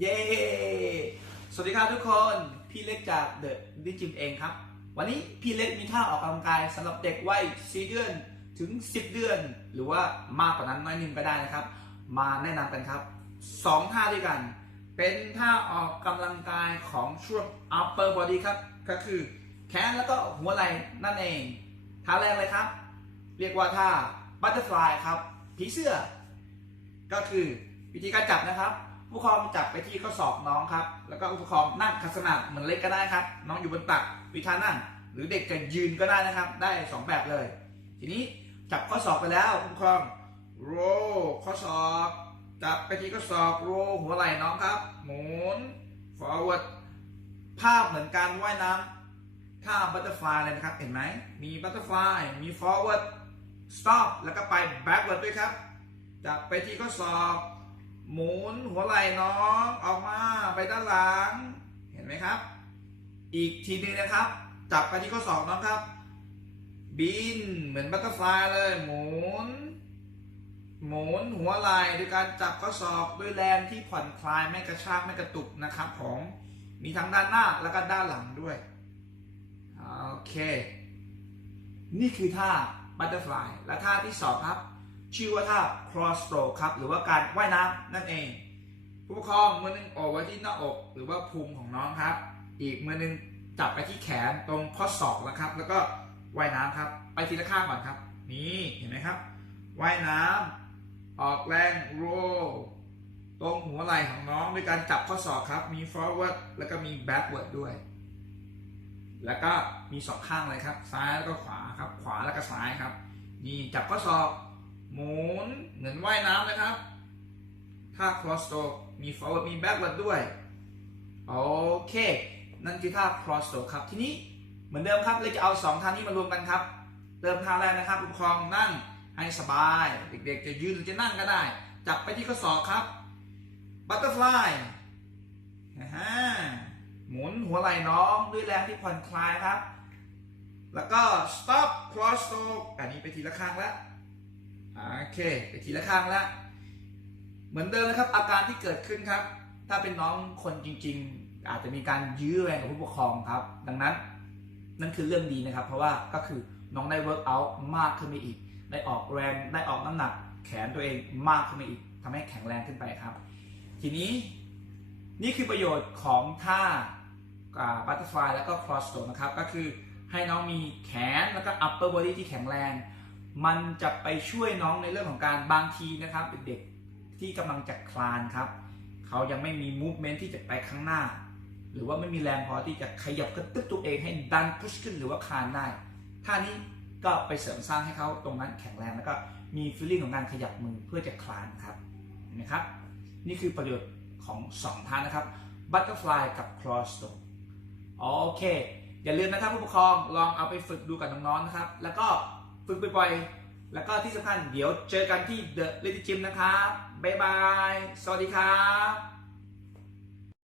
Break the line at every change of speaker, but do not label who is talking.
เย้ สวัสดีครับทุกคน พี่เล็กจากเดอะดิจิมเองครับ วันนี้พี่เล็กมีท่าออกกำลังกายสำหรับเด็กวัย4เดือนถึง 10 เดือน หรือว่ามากกว่านั้นน้อยนึงก็ได้นะครับ มาแนะนำกันครับ 2 ท่าด้วยกัน เป็นท่าออกกำลังกายของช่วง upper body ครับ ก็คือแขนแล้วก็หัวไหล่นั่นเอง ท่าแรกเลยครับ เรียกว่าท่า butterfly ครับผีเสื้อ ก็คือวิธีการจับนะครับ ผู้ปกครองจับไปที่ข้อศอกน้องครับ แล้วก็ผู้ปกครองนั่งขัดสมาธิเหมือนเล็กก็ได้ครับ น้องอยู่บนตักวิธีนั่ง หรือเด็กจะยืนก็ได้นะครับ ได้สองแบบเลย ทีนี้จับข้อศอกไปแล้วผู้ปกครองโรข้อศอกจับไปที่ข้อศอกโรหัวไหล่น้องครับ หมุน forward ภาพเหมือนการว่ายน้ำท่า butterfly เลยนะครับ เห็นไหมมี butterfly มี forward stop แล้วก็ไป backward ด้วยครับจับไปที่ข้อศอก หมุนหัวไหล่น้องออกมาไปด้านหลัง เห็นไหมครับ อีกทีหนึงนะครับ จับไปที่ข้อศอกน้องครับ บินเหมือนบัตเตอร์ฟลายเลย หมุน หมุนหัวไหล่ด้วยการจับข้อศอกด้วยแรงที่ผ่อนคลายไม่กระชากไม่กระตุกนะครับผมมีทั้งด้านหน้าแล้วก็ด้านหลังด้วยโอเค นี่คือท่าบัตเตอร์ฟลายและท่าที่สองครับ ชื่อว่าท่า cross stroke ครับ หรือว่าการว่ายน้ำนั่นเอง ผู้ปกครองมือหนึงโอบไว้ที่หน้าอก หรือว่าพุงของน้องครับ อีกมือหนึงจับไปที่แขนตรงข้อศอกนะครับ แล้วก็ว่ายน้ำครับ ไปทีละข้างก่อนครับ นี่เห็นไหมครับ ว่ายน้ำออกแรงโรตรงหัวไหล่ของน้องด้วยการจับข้อศอกครับ มี forward แล้วก็มี backward ด้วย แล้วก็มีสองข้างเลยครับ ซ้ายแล้วก็ขวาครับ ขวาแล้วก็ซ้ายครับ นี่จับข้อศอก หมุนเหมือนว่ายน้ำนะครับ ท่า cross stroke มี forward มี backward ด้วย โอเค นั่นคือท่า cross stroke ครับ ทีนี้เหมือนเดิมครับเลยจะเอาสองท่านี้มารวมกันครับ เริ่มท่าแรกนะครับผู้ปกครองนั่งให้สบาย เด็กๆ จะยืนหรือจะนั่งก็ได้ จับไปที่ข้อศอกครับ butterfly นะฮะหมุนหัวไหล่น้องด้วยแรงที่ผ่อนคลายครับ แล้วก็ stop cross stroke อันนี้ไปทีละข้างแล้ว โอเคไปทีละข้างแล้วเหมือนเดิมนะครับ อาการที่เกิดขึ้นครับ ถ้าเป็นน้องคนจริง ๆ อาจจะมีการยื้อแรงกับผู้ปกครองครับ ดังนั้นนั่นคือเรื่องดีนะครับ เพราะว่าก็คือน้องได้เวิร์กอัลมากขึ้นไปอีก ได้ออกแรงได้ออกน้ำหนัก แขนตัวเองมากขึ้นไปอีกทำให้แข็งแรงขึ้นไปครับ ทีนี้นี่คือประโยชน์ของท่าบัตเตอร์ฟลายแล้วก็ cross stroke นะครับก็คือให้น้องมีแขนแล้วก็ upper body ที่แข็งแรง มันจะไปช่วยน้องในเรื่องของการบางทีนะครับเด็กๆที่กำลังจะคลานครับ เขายังไม่มี movement ที่จะไปข้างหน้า หรือว่าไม่มีแรงพอที่จะขยับกระตุ้นตัวเองให้ดันพุชขึ้นหรือว่าคลานได้ท่านี้ก็ไปเสริมสร้างให้เขาตรงนั้นแข็งแรงแล้วก็มี feeling ของการขยับมือเพื่อจะคลานครับนไหมครับ นี่คือประโยชน์ของสองท่านะครับ butterfly กับ cross stroke โอเค อย่าลืมนะครับผู้ปกครองลองเอาไปฝึกดูกับน้องๆนะครับ แล้วก็ ฝึกบ่อยๆ แล้วก็ที่สำคัญเดี๋ยวเจอกันที่ The Lady Gym นะครับ บ๊ายบาย สวัสดีครับ